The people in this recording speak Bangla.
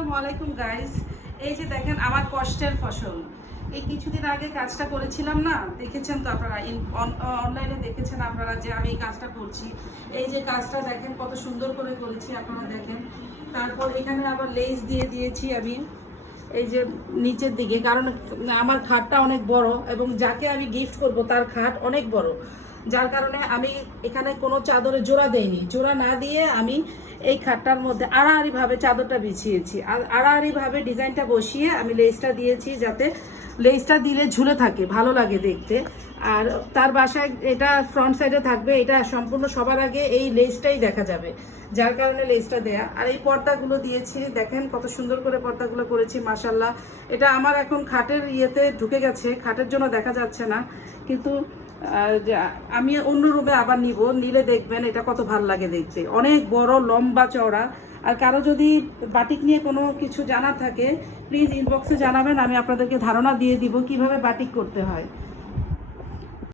আসসালামু আলাইকুম গাইস। এই যে দেখেন আমার কষ্টের ফসল। এই কিছুদিন আগে কাজটা করেছিলাম না, দেখেছেন তো আপনারা, অনলাইনে দেখেছেন আপনারা যে আমি এই কাজটা করছি। এই যে কাজটা দেখেন কত সুন্দর করে করেছি, আপনারা দেখেন। তারপর এখানে আবার লেস দিয়ে দিয়েছি আমি এই যে নিচের দিকে, কারণ আমার খাটটা অনেক বড় এবং যাকে আমি গিফট করব তার খাট অনেক বড়, যার কারণে আমি এখানে কোনো চাদরে জোড়া দেইনি। জোড়া না দিয়ে আমি এই খাটটার মধ্যে আড়াআড়িভাবে চাদরটা বিছিয়েছি, আর আড়াআড়িভাবে ডিজাইনটা বসিয়ে আমি লেসটা দিয়েছি, যাতে লেসটা দিলে ঝুলে থাকে, ভালো লাগে দেখতে। আর তার বাসায় এটা ফ্রন্ট সাইডে থাকবে, এটা সম্পূর্ণ সবার আগে এই লেসটাই দেখা যাবে, যার কারণে লেসটা দেয়া। আর এই পর্দাগুলো দিয়েছি, দেখেন কত সুন্দর করে পর্দাগুলো করেছি মাশাল্লাহ। এটা আমার এখন খাটের ইয়েতে ঢুকে গেছে, খাটের জন্য দেখা যাচ্ছে না, কিন্তু আমি অন্য রুমে আবার নিলে দেখবেন এটা কত ভালো লাগে দেখতে, অনেক বড় লম্বা চওড়া। আর কারো যদি বাটিক নিয়ে কোনো কিছু জানার থাকে প্লিজ ইনবক্সে জানাবেন, আমি আপনাদেরকে ধারণা দিয়ে দিব কিভাবে বাটিক করতে হয়।